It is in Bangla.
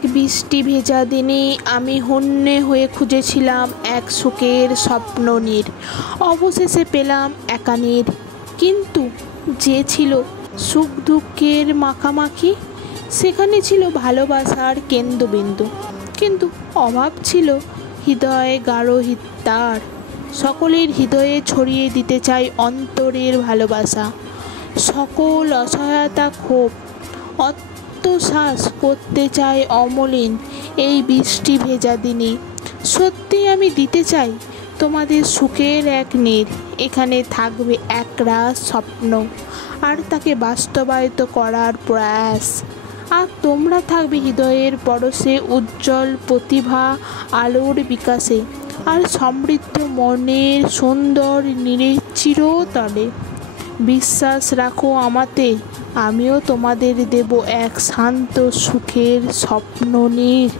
এক বৃষ্টি ভেজা দিনে আমি হন্যে হয়ে খুঁজেছিলাম এক সুখের স্বপ্ননীড়। অবশেষে পেলাম একানীর, কিন্তু যে ছিল সুখ দুঃখের মাখামাখি। সেখানে ছিল ভালোবাসার কেন্দ্রবিন্দু, কিন্তু অভাব ছিল হৃদয়ে গাঢ় তার। সকলের হৃদয়ে ছড়িয়ে দিতে চাই অন্তরের ভালোবাসা, সকল অসহায়তা ক্ষোভ আত্মশ্বাস করতে চাই অমলিন এই বৃষ্টি ভেজা দিনে। সত্যি আমি দিতে চাই তোমাদের সুখের এক নীড়। এখানে থাকবে একরাশ স্বপ্ন আর তাকে বাস্তবায়িত করার প্রয়াস। আর তোমরা থাকবে হৃদয়ের পরশে, উজ্জ্বল প্রতিভা আলোর বিকাশে, আর সমৃদ্ধ মনের সুন্দর নীড়ে চিরতরে। বিশ্বাস রাখো আমাতে, আমিও তোমাদের দেব এক শান্ত সুখের স্বপ্ননীড়।